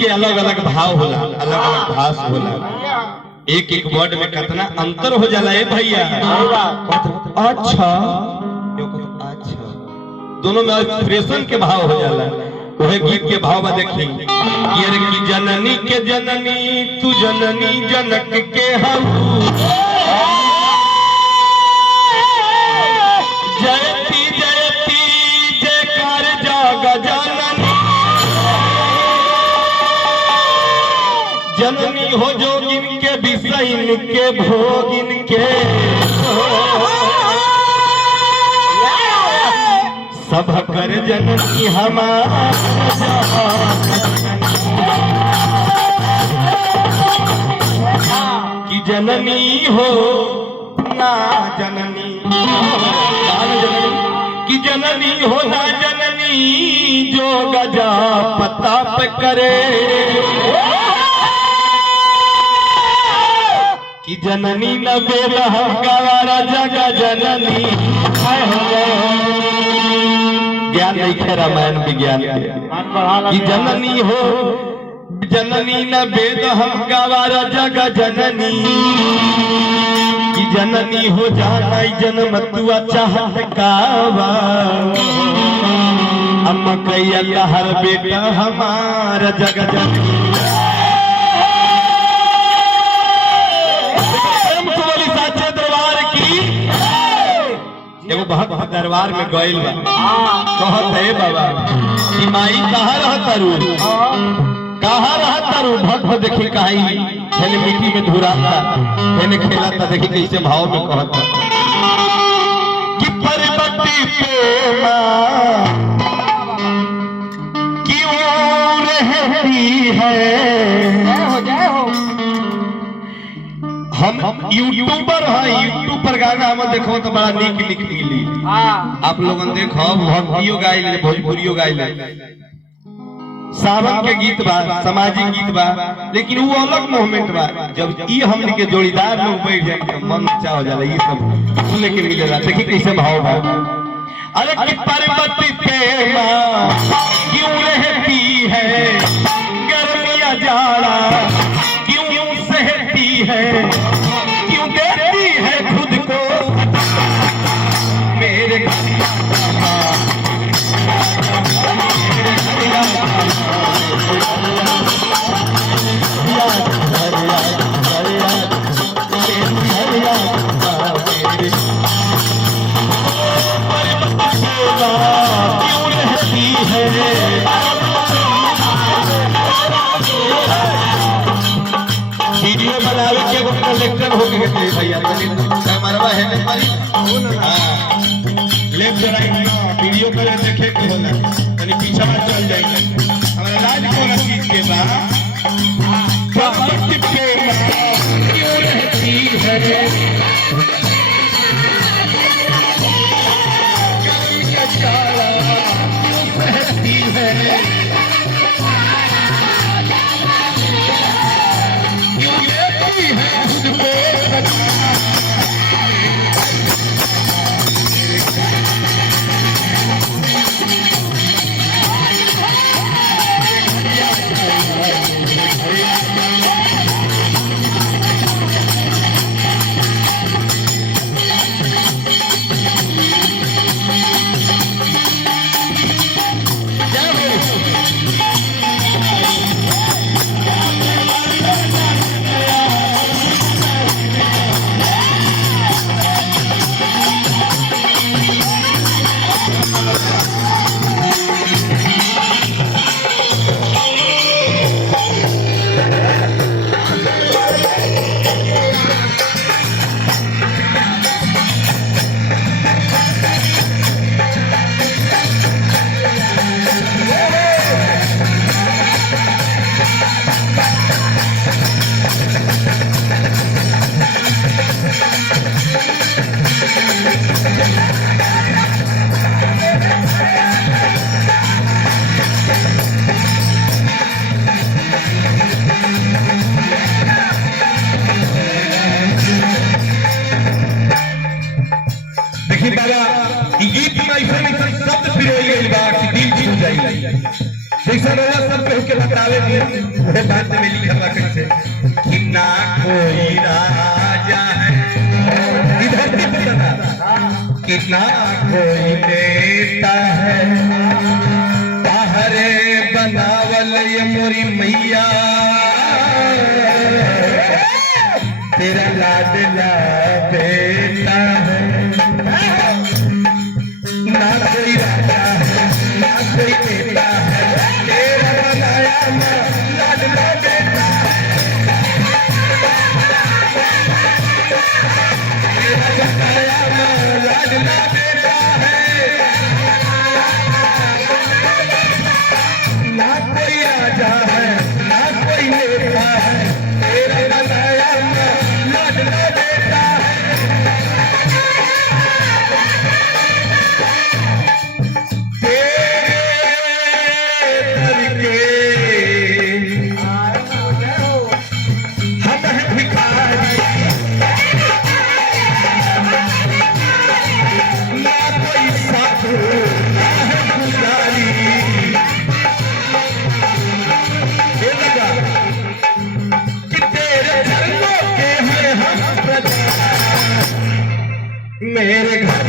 के अलग अलग भाव होला, अलग अलग भाष होला, एक एक वर्ड में कितना अंतर हो जाला है भैया। अच्छा अच्छा दोनों में एक्सप्रेशन के भाव हो जाला। वह गीत के भाव में देखी कि जननी के जननी तू जननी जनक के हऊ जयती जयती जयकार जाग जननी जननी हो जोगिन के विषयन के भोगिन के सब कर जननी हमारा कि जननी हो ना जननी कि जननी हो ना जननी जो गजा पताप करे कि जननी न बेला गवारा जगा जननी ज्ञान नहीं खे रामायण विज्ञान के कि जननी हो जननी न वेद हम गवारा जग जननी कि जननी हो जाना जन्म तुआ चाहत कावा हम कैया हर बेटा हमारा जग जननी एगो बहुत दरबार में गइल बा कहत है बाबा कि माई कहाँ रहतरू कहाँ रहतरू भक्त देखी कहीं पहले मिट्टी में धुराता पहले खेलाता देखी कैसे भाव में कहता कि परबती पे माँ क्यों रहती है हम यूट्यूबर है यूट्यूब पर गाना हम देखो तो बड़ा निक निक मिली आप लोगन देखो भक्तियो गाइल भोजपुरियो गाइल सावन के गीत बा सामाजिक गीत बा लेकिन वो अलग मोमेंट बा जब ई हमन के जोड़ीदार लोग बैठ जाए तो मन अच्छा हो जाला। ये सब सुने के मिलेला देखी कैसे भाव बा अरे कि पर्वत पे मां क्यों रहती है गर्मियां जाड़ा क्यों सहती है क्यों देती है खुद को मेरे क्यों रहती है वीडियो बनावे के एगो कलेक्टर हो के गए भैया कैमरा है ना हमारी लेफ्ट राइट वीडियो करे देखे के होला तनी पीछे में चल जाएंगे हमारा राज को चीज के बा प्रकृति पे क्यों रहती है रहती है जैसा रोजा सब कह के बतावे भी वह बात में लिखा बा कैसे कि ना कोई राजा है इधर भी पता कि ना कोई देता है ताहरे बनावल ये मोरी मैया तेरा लाडला बेटा है ना कोई राजा है ना कोई देता है तेरा बनाया लाडला बेटा तेरा बनाया लाडला बेटा है ना कोई राजा है ना कोई नेता है तेरा बनाया लाडला बेटा है मेरे घर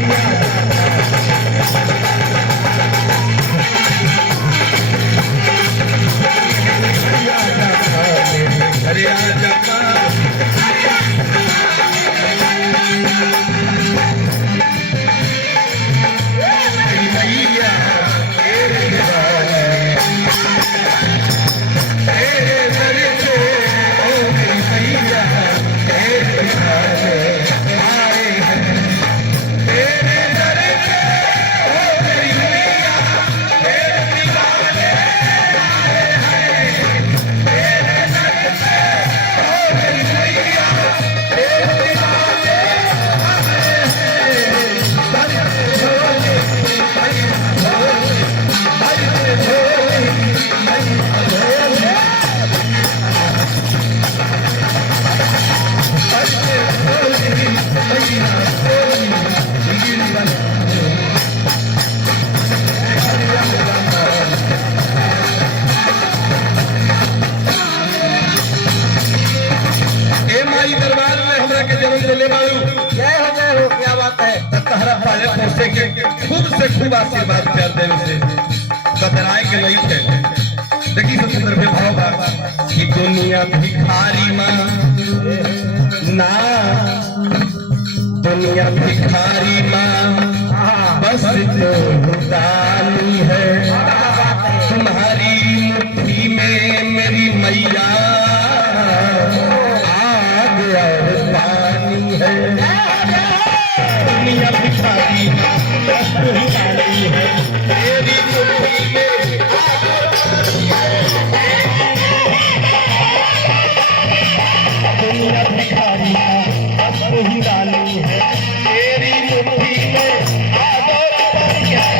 खूब आशीर्वाद कर दे उसे बदराए के नहीं थे देखी सब सुंदर में भाव कि दुनिया भिखारी मां ना दुनिया भिखारी मां बस तो दानी है तुम्हारी मुट्ठी में मेरी मैया आग और पानी है दुनिया भिखारी बस तो दानी है मेरी मुट्ठी में आग और दुनिया भिखारी बस तो दानी है मेरी मुट्ठी में आग और पानी है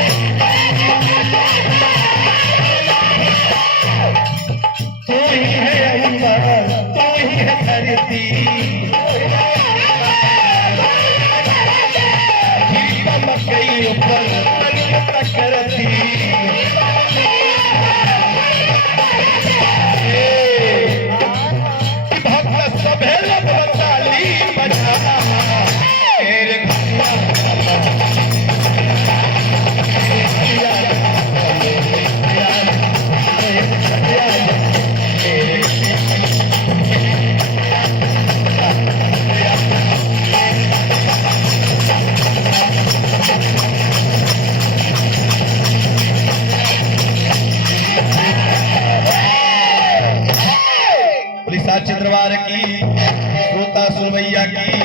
तू ही है अंबर तू ही है धरती मकई ऊपर करती भक्त सभे ताली बजा तेरे चंद्रवार की श्रोता सुनवैया की